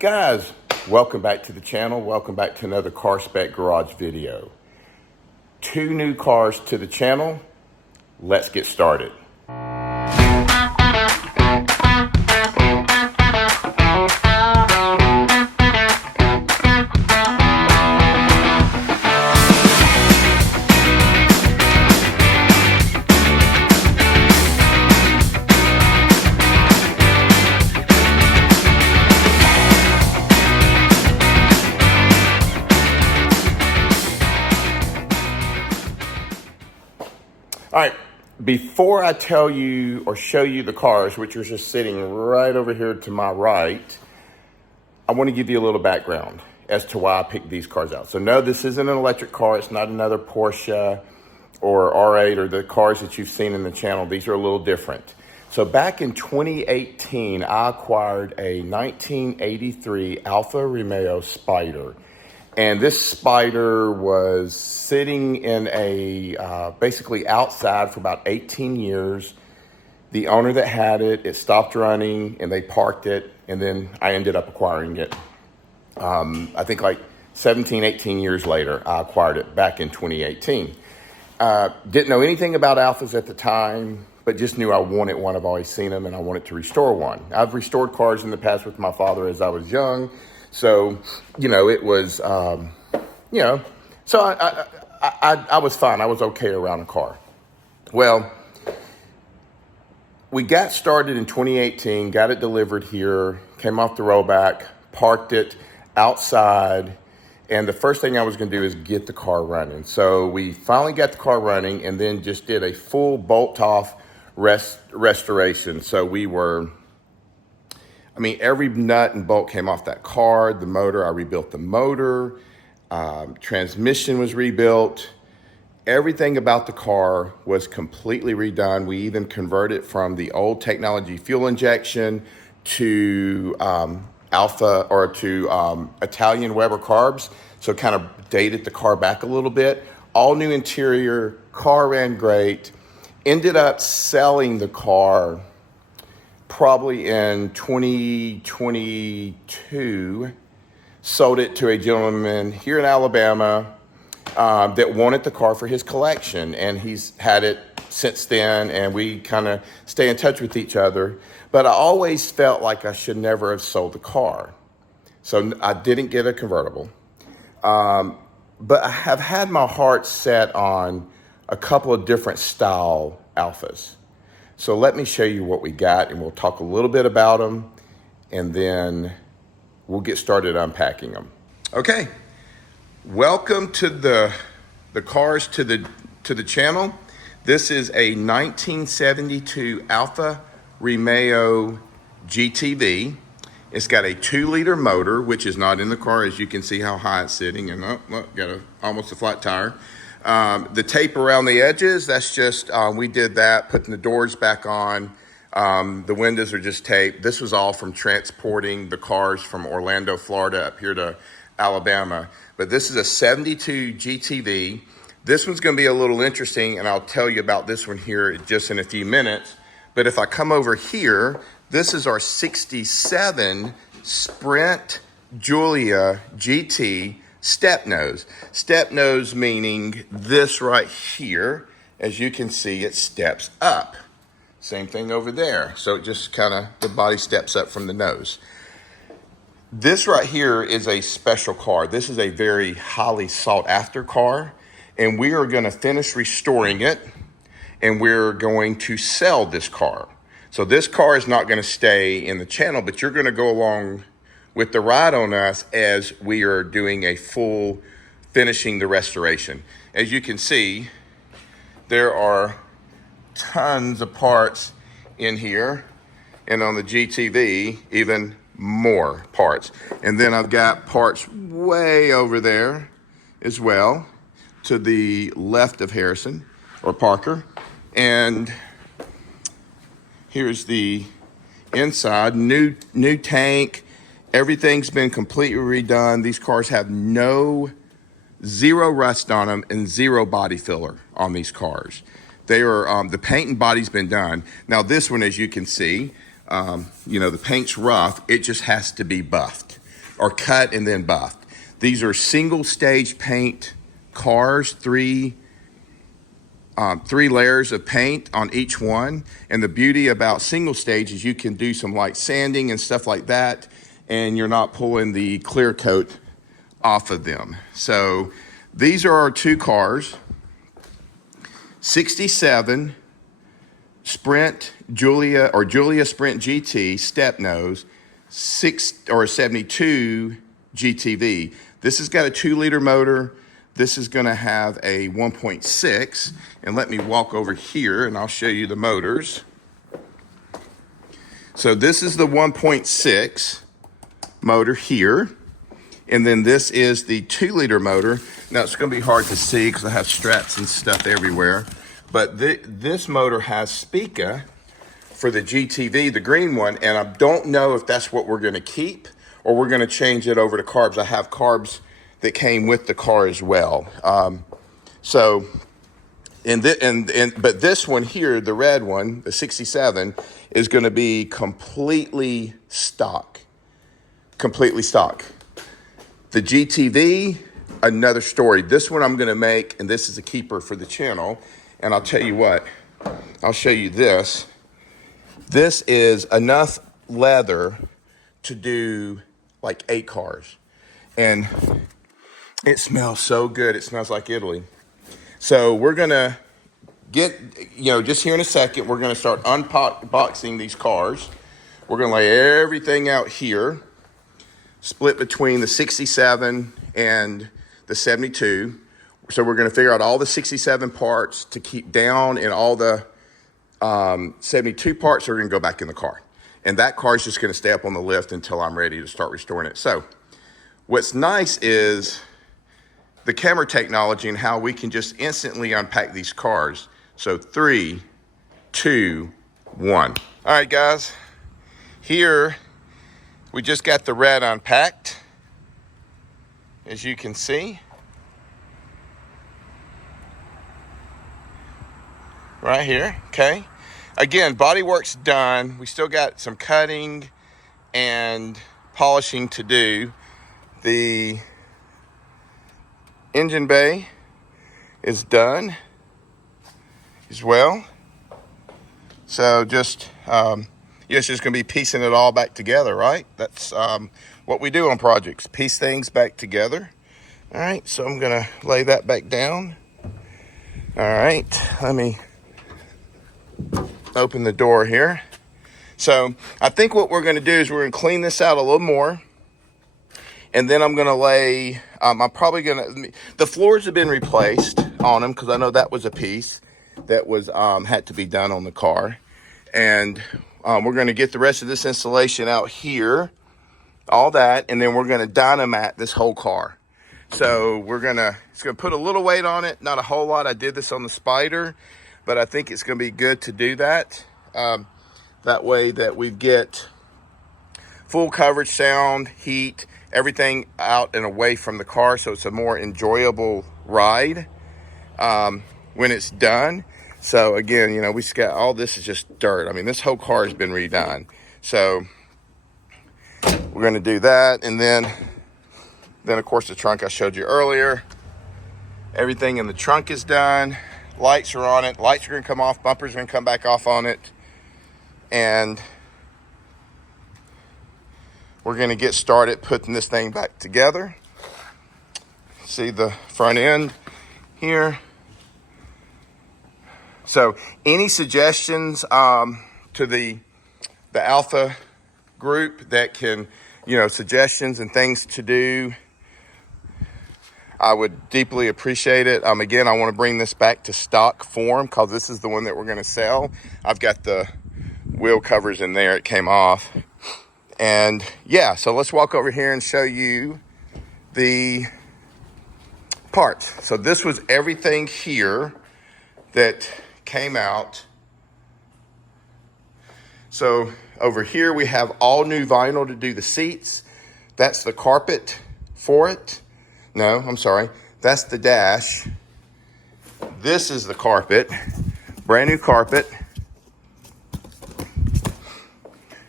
Guys, welcome back to the channel. Welcome back to another Car Spec Garage video. 2 new cars to the channel. Let's get started. All right, before I tell you or show you the cars, which are just sitting right over here to my right, I want to give you a little background as to why I picked these cars out. So no, this isn't an electric car. It's not another Porsche or R8 or the cars that you've seen in the channel. These are a little different. So back in 2018, I acquired a 1983 Alfa Romeo Spider. And this Spider was sitting in a, basically outside for about 18 years. The owner that had it, it stopped running and they parked it. And then I ended up acquiring it. I think like 17, 18 years later, I acquired it back in 2018. Didn't know anything about Alfas at the time, but just knew I wanted one. I've always seen them and I wanted to restore one. I've restored cars in the past with my father as I was young. So, it was, so I was fine. I was okay around a car. Well, we got started in 2018, got it delivered here, came off the rollback, parked it outside, and the first thing I was going to do is get the car running. So we finally got the car running and then just did a full bolt-off restoration. So every nut and bolt came off that car. The motor, I rebuilt the motor. Transmission was rebuilt. Everything about the car was completely redone. We even converted from the old technology fuel injection to Alfa or to Italian Weber carbs. So kind of dated the car back a little bit. All new interior, car ran great. Ended up selling the car probably in 2022, sold it to a gentleman here in Alabama that wanted the car for his collection. And he's had it since then, and we kind of stay in touch with each other. But I always felt like I should never have sold the car. So I didn't get a convertible. But I have had my heart set on a couple of different style Alfas. So let me show you what we got, and we'll talk a little bit about them, and then we'll get started unpacking them. Okay, welcome to the cars to the channel. This is a 1972 Alfa Romeo GTV. It's got a 2-liter motor, which is not in the car, as you can see how high it's sitting, and got almost a flat tire. The tape around the edges, that's just, we did that, putting the doors back on. The windows are just taped. This was all from transporting the cars from Orlando, Florida up here to Alabama. But this is a 72 GTV. This one's gonna be a little interesting, and I'll tell you about this one here just in a few minutes. But if I come over here, this is our 67 Sprint Giulia GT step nose. Step nose meaning this right here, as you can see, it steps up. Same thing over there. So it just kind of, the body steps up from the nose. This right here is a special car. This is a very highly sought after car, and we are going to finish restoring it, and we're going to sell this car. So this car is not going to stay in the channel, but you're going to go along with the ride on us as we are doing a full finishing the restoration. As you can see, there are tons of parts in here, and on the GTV, even more parts. And then I've got parts way over there as well, to the left of Harrison or Parker. And here's the inside, new tank. Everything's been completely redone. These cars have zero rust on them and zero body filler on these cars. They are, the paint and body's been done. Now this one, as you can see, the paint's rough. It just has to be buffed. or cut and then buffed. These are single stage paint cars, three layers of paint on each one. And the beauty about single stage is you can do some light sanding and stuff like that, and you're not pulling the clear coat off of them. So these are our two cars. 67 Sprint Giulia or Giulia Sprint GT step nose, 72 GTV. This has got a 2-liter motor. This is going to have a 1.6. And let me walk over here and I'll show you the motors. So this is the 1.6 motor here. And then this is the 2-liter motor. Now it's going to be hard to see because I have straps and stuff everywhere. But this motor has Spica for the GTV, the green one. And I don't know if that's what we're going to keep or we're going to change it over to carbs. I have carbs that came with the car as well. But this one here, the red one, the 67, is going to be completely stock. Completely stock. The GTV, another story. This one I'm going to make, and this is a keeper for the channel. And I'll tell you what, I'll show you this. This is enough leather to do like 8 cars. And it smells so good. It smells like Italy. So we're going to get, just here in a second, we're going to start unboxing these cars. We're going to lay everything out here, split between the 67 and the 72. So we're going to figure out all the 67 parts to keep down and all the 72 parts are going to go back in the car. And that car is just going to stay up on the lift until I'm ready to start restoring it. So what's nice is the camera technology and how we can just instantly unpack these cars. So 3, 2, 1. All right, guys. Here, we just got the red unpacked, as you can see. Right here, okay? Again, bodywork's done. We still got some cutting and polishing to do. The engine bay is done as well. So just, it's just gonna be piecing it all back together, right? That's what we do on projects, piece things back together. All right, so I'm gonna lay that back down. All right, let me open the door here. So I think what we're gonna do is we're gonna clean this out a little more. And then I'm gonna lay, the floors have been replaced on them because I know that was a piece that was had to be done on the car. And we're gonna get the rest of this installation out here, all that, and then we're gonna dynamat this whole car. So it's gonna put a little weight on it, not a whole lot. I did this on the Spider, but I think it's gonna be good to do that. That way that we get full coverage, sound, heat, everything out and away from the car, so it's a more enjoyable ride when it's done. So again, we just got, all this is just dirt. I mean, this whole car has been redone. So we're gonna do that, and then of course the trunk I showed you earlier. Everything in the trunk is done. Lights are on it. Lights are gonna come off, bumpers are gonna come back off on it. And we're gonna get started putting this thing back together. See the front end here. So any suggestions to the Alfa group that can, suggestions and things to do, I would deeply appreciate it. Again, I want to bring this back to stock form because this is the one that we're going to sell. I've got the wheel covers in there. It came off. And yeah, so let's walk over here and show you the parts. So this was everything here that came out. So over here we have all new vinyl to do the seats. That's the carpet for it. No, I'm sorry. That's the dash. This is the carpet. Brand new carpet.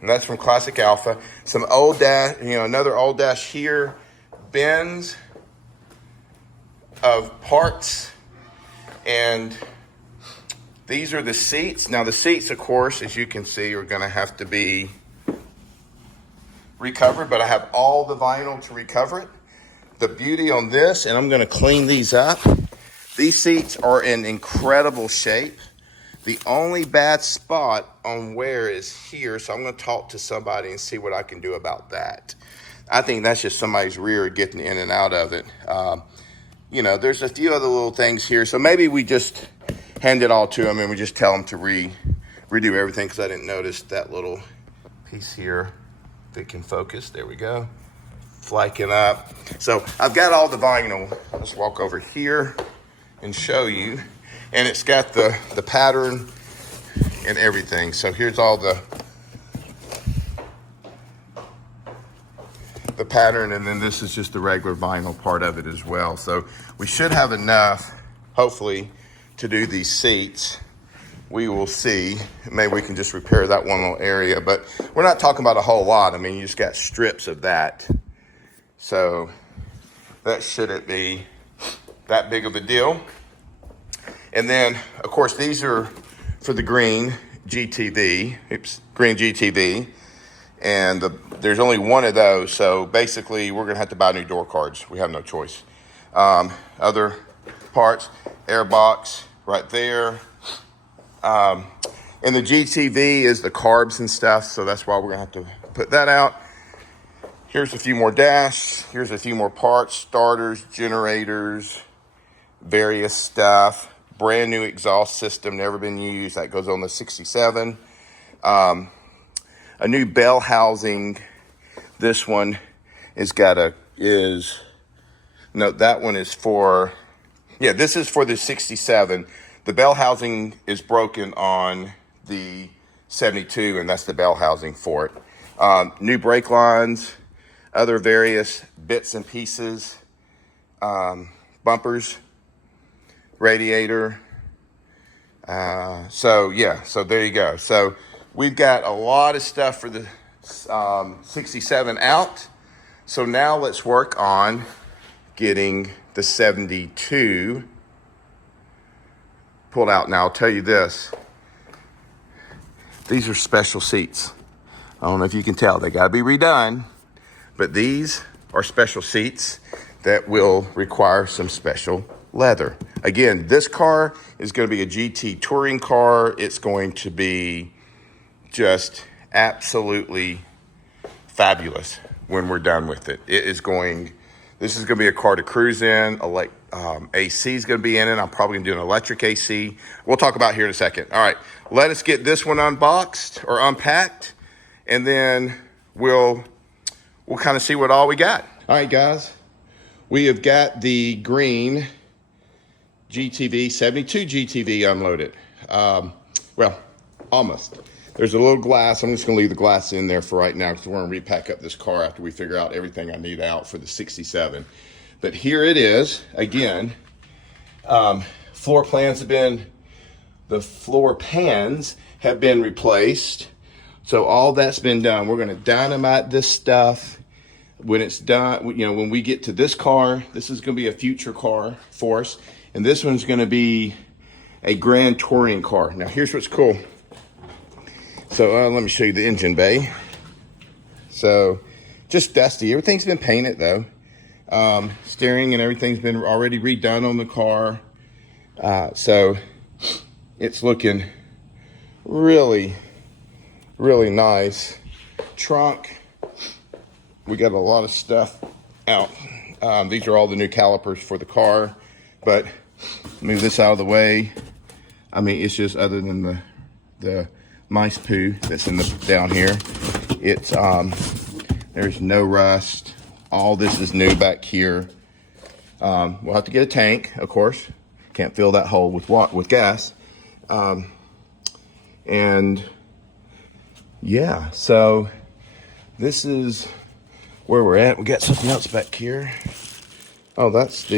And that's from Classic Alfa. Some old dash, another old dash here. Bins of parts. And these are the seats. Now the seats, of course, as you can see, are gonna have to be recovered, but I have all the vinyl to recover it. The beauty on this, and I'm gonna clean these up. These seats are in incredible shape. The only bad spot on wear is here, so I'm gonna talk to somebody and see what I can do about that. I think that's just somebody's rear getting in and out of it. There's a few other little things here, so maybe we just hand it all to them and we just tell them to redo everything, because I didn't notice that little piece here. If it can focus, there we go. Flaking up. So I've got all the vinyl. Let's walk over here and show you. And it's got the pattern and everything. So here's all the pattern, and then this is just the regular vinyl part of it as well. So we should have enough, hopefully, to do these seats. We will see. Maybe we can just repair that one little area, but we're not talking about a whole lot. I mean, you just got strips of that. So that shouldn't be that big of a deal. And then, of course, these are for the green GTV, green GTV. And there's only one of those. So basically, we're gonna have to buy new door cards. We have no choice. Other parts, air box right there. And the GTV is the carbs and stuff, so that's why we're gonna have to put that out. Here's a few more dash. Here's a few more parts, starters, generators, various stuff. Brand new exhaust system, never been used. That goes on the 67. A new bell housing. This one that one is for, this is for the 67. The bell housing is broken on the 72, and that's the bell housing for it. New brake lines, other various bits and pieces, bumpers, radiator. So there you go. So we've got a lot of stuff for the 67 out. So now let's work on getting the 72 pulled out. Now I'll tell you this, these are special seats. I don't know if you can tell, they gotta be redone, but these are special seats that will require some special leather. Again, this car is gonna be a GT touring car. It's going to be just absolutely fabulous when we're done with it. This is gonna be a car to cruise in. AC is gonna be in it. I'm probably gonna do an electric AC. We'll talk about here in a second. All right, let us get this one unboxed or unpacked, and then we'll kind of see what all we got. All right, guys, we have got the green GTV, 72 GTV unloaded. Well, almost. There's a little glass. I'm just gonna leave the glass in there for right now because we're gonna repack up this car after we figure out everything I need out for the 67. But here it is, again. Floor pans have been replaced. So all that's been done. We're gonna dynamite this stuff. When it's done, when we get to this car, this is gonna be a future car for us. And this one's gonna be a grand touring car. Now here's what's cool. So let me show you the engine bay. So just dusty, everything's been painted though. Steering and everything's been already redone on the car. So it's looking really, really nice. Trunk, we got a lot of stuff out. These are all the new calipers for the car, but move this out of the way. I mean, it's just, other than the mice poo that's down here, it's there's no rust. All this is new back here. We'll have to get a tank, of course. Can't fill that hole with gas. And yeah, so this is where we're at. We got something else back here. Oh, that's for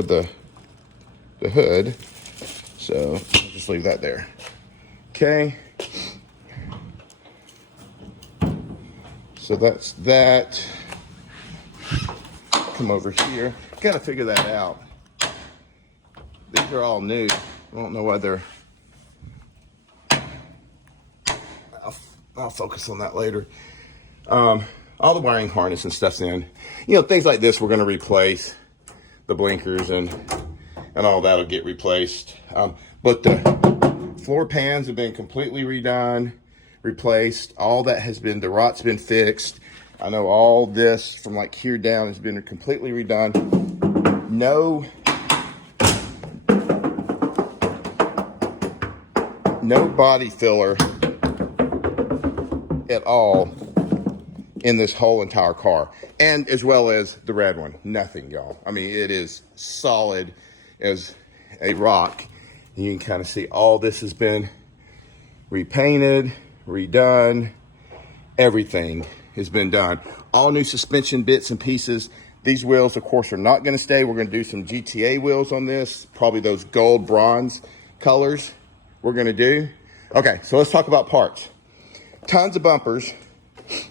the hood. So I'll just leave that there. Okay. So that's that. Come over here. Got to figure that out. These are all new. I don't know whether I'll focus on that later. All the wiring harness and stuff's in. You know, things like this we're going to replace. The blinkers and all that'll get replaced. But the floor pans have been completely redone, replaced. All that has been, the rot's been fixed. I know all this from like here down has been completely redone. No body filler at all in this whole entire car, and as well as the red one. Nothing, y'all. I mean, it is solid as a rock. You can kind of see all this has been repainted, redone. Everything has been done. All new suspension bits and pieces. These wheels, of course, are not going to stay. We're going to do some GTA wheels on this, probably those gold bronze colors we're going to do. Okay, so let's talk about parts. Tons of bumpers,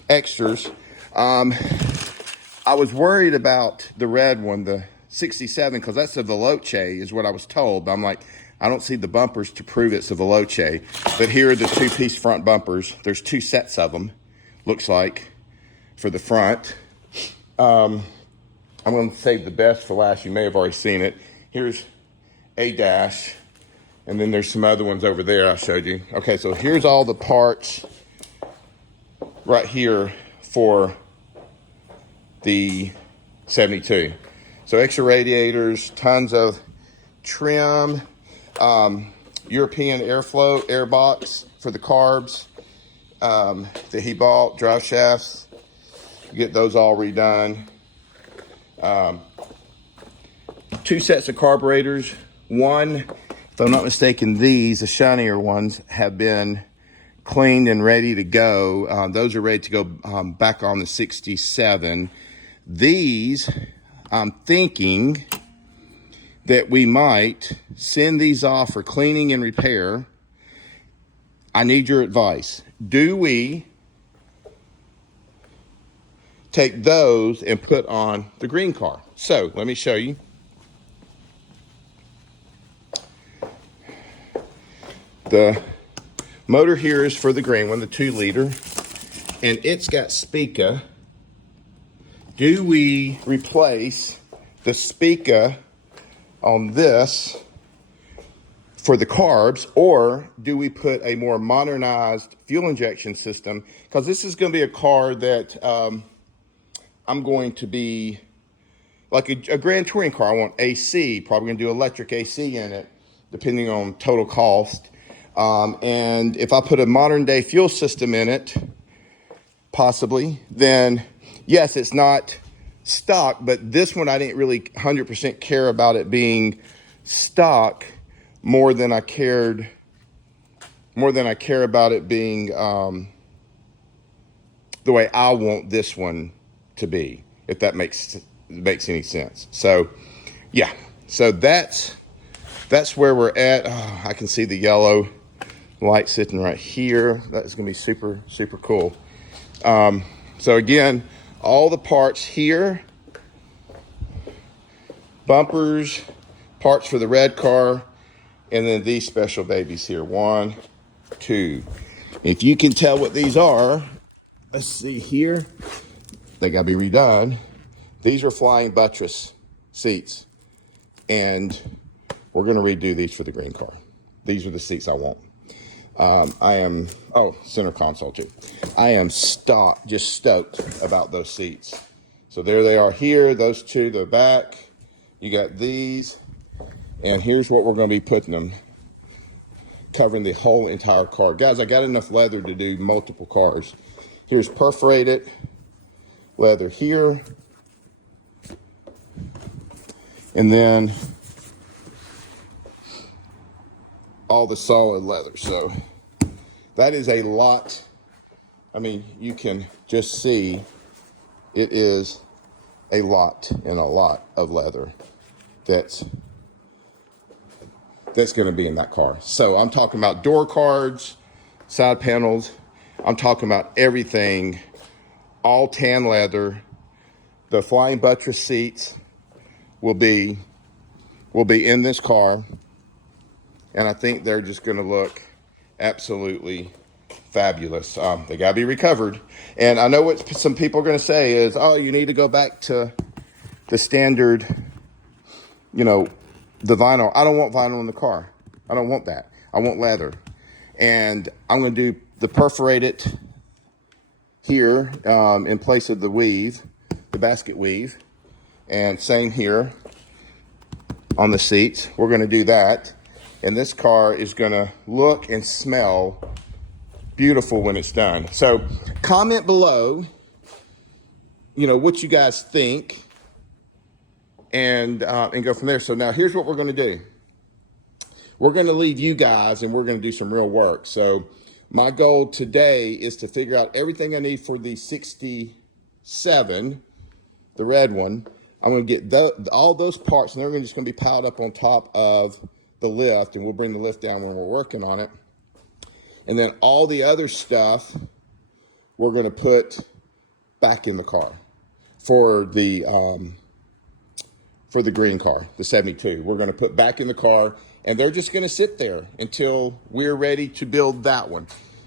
extras. I was worried about the red one, the 67, because that's a Veloce is what I was told. But I'm like, I don't see the bumpers to prove it's a Veloce. But here are the two-piece front bumpers. There's two sets of them, looks like, for the front. I'm going to save the best for last. You may have already seen it. Here's a dash, and then there's some other ones over there I showed you. Okay, so here's all the parts right here for the 72. So extra radiators, tons of trim, European airflow air box for the carbs that he bought, drive shafts. Get those all redone. Two sets of carburetors. One, if I'm not mistaken, these, the shinier ones, have been cleaned and ready to go. Those are ready to go back on the 67. These, I'm thinking that we might send these off for cleaning and repair. I need your advice. Do we take those and put on the green car? So let me show you. The motor here is for the green one, the 2-liter, and it's got Spica. Do we replace the Spica on this for the carbs, or do we put a more modernized fuel injection system? Because this is going to be a car that I'm going to be like a Grand Touring car. I want AC, probably going to do electric AC in it, depending on total cost. And if I put a modern day fuel system in it, possibly, then yes, it's not stock, but this one I didn't really 100% care about it being stock more than I care about it being the way I want this one to be, if that makes any sense. So yeah, so that's where we're at. Oh, I can see the yellow light sitting right here. That's gonna be super, super cool. So again, all the parts here, bumpers, parts for the red car, and then these special babies here. 1, 2. If you can tell what these are, let's see here. They gotta be redone. These are flying buttress seats, and we're gonna redo these for the green car. These are the seats I want. Center console too. I am just stoked about those seats. So there they are here, those two, the back. You got these, and here's what we're going to be putting them, covering the whole entire car. Guys, I got enough leather to do multiple cars. Here's perforated leather here, and then all the solid leather. So that is a lot. I mean, you can just see it is a lot and a lot of leather that's going to be in that car. So I'm talking about door cards, side panels. I'm talking about everything all tan leather. The flying buttress seats will be in this car, and I think they're just going to look absolutely fabulous. They got to be recovered, and I know what some people are going to say is, oh, you need to go back to the standard, you know, the vinyl. I don't want vinyl in the car. I don't want that. I want leather, and I'm going to do the perforated here in place of the weave, the basket weave, and same here on the seats. We're going to do that, and this car is going to look and smell beautiful when it's done. So comment below, you know, what you guys think, and go from there. So now here's what we're going to do. We're going to leave you guys, and we're going to do some real work. So my goal today is to figure out everything I need for the 67, the red one. I'm going to get all those parts, and they're just going to be piled up on top of the lift, and we'll bring the lift down when we're working on it. And then all the other stuff we're going to put back in the car for the green car, the 72. We're going to put back in the car, and they're just going to sit there until we're ready to build that one.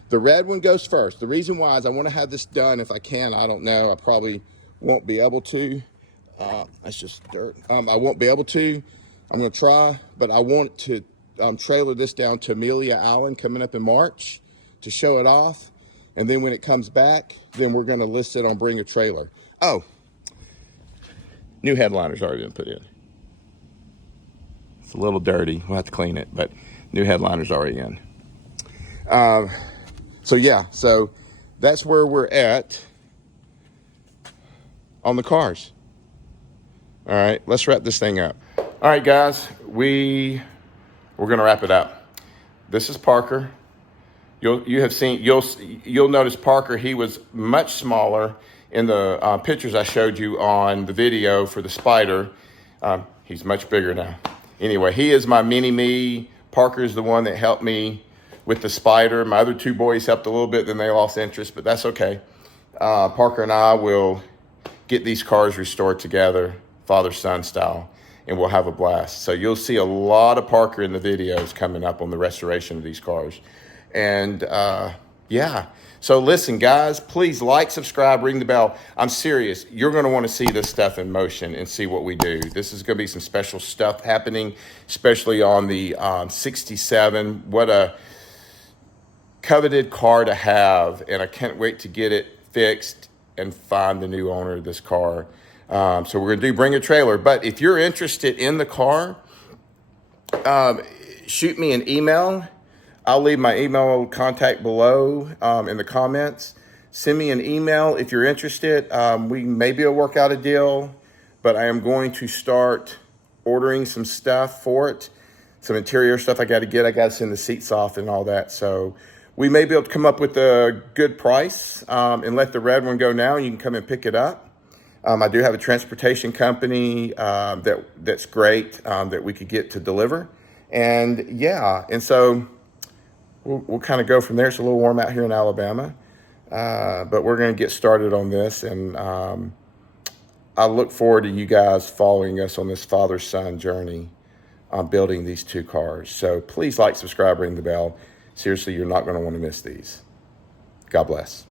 The red one goes first. The reason why is I want to have this done if I can. I don't know. I probably won't be able to. That's just dirt. I won't be able to. I'm going to try, but I want to trailer this down to Amelia Allen coming up in March to show it off. And then when it comes back, then we're going to list it on Bring a Trailer. Oh, new headliner's already been put in. It's a little dirty. We'll have to clean it, but new headliner's already in. So yeah, so that's where we're at on the cars. All right, let's wrap this thing up. All right, guys, we're going to wrap it up. This is Parker. You'll notice Parker. He was much smaller in the pictures I showed you on the video for the Spider. He's much bigger now. Anyway, he is my mini-me. Parker is the one that helped me with the Spider. My other two boys helped a little bit, then they lost interest, but that's okay. Parker and I will get these cars restored together, father-son style, and we'll have a blast. So you'll see a lot of Parker in the videos coming up on the restoration of these cars. And yeah, so listen, guys, please like, subscribe, ring the bell. I'm serious. You're going to want to see this stuff in motion and see what we do. This is going to be some special stuff happening, especially on the 67. What a coveted car to have, and I can't wait to get it fixed and find the new owner of this car. So we're going to do Bring a Trailer. But if you're interested in the car, shoot me an email. I'll leave my email contact below in the comments. Send me an email if you're interested. We maybe will work out a deal, but I am going to start ordering some stuff for it. Some interior stuff I got to get. I got to send the seats off and all that. So we may be able to come up with a good price and let the red one go now. You can come and pick it up. I do have a transportation company that's great that we could get to deliver. And yeah, and so we'll kind of go from there. It's a little warm out here in Alabama, but we're going to get started on this. And I look forward to you guys following us on this father-son journey on building these two cars. So please like, subscribe, ring the bell. Seriously, you're not going to want to miss these. God bless.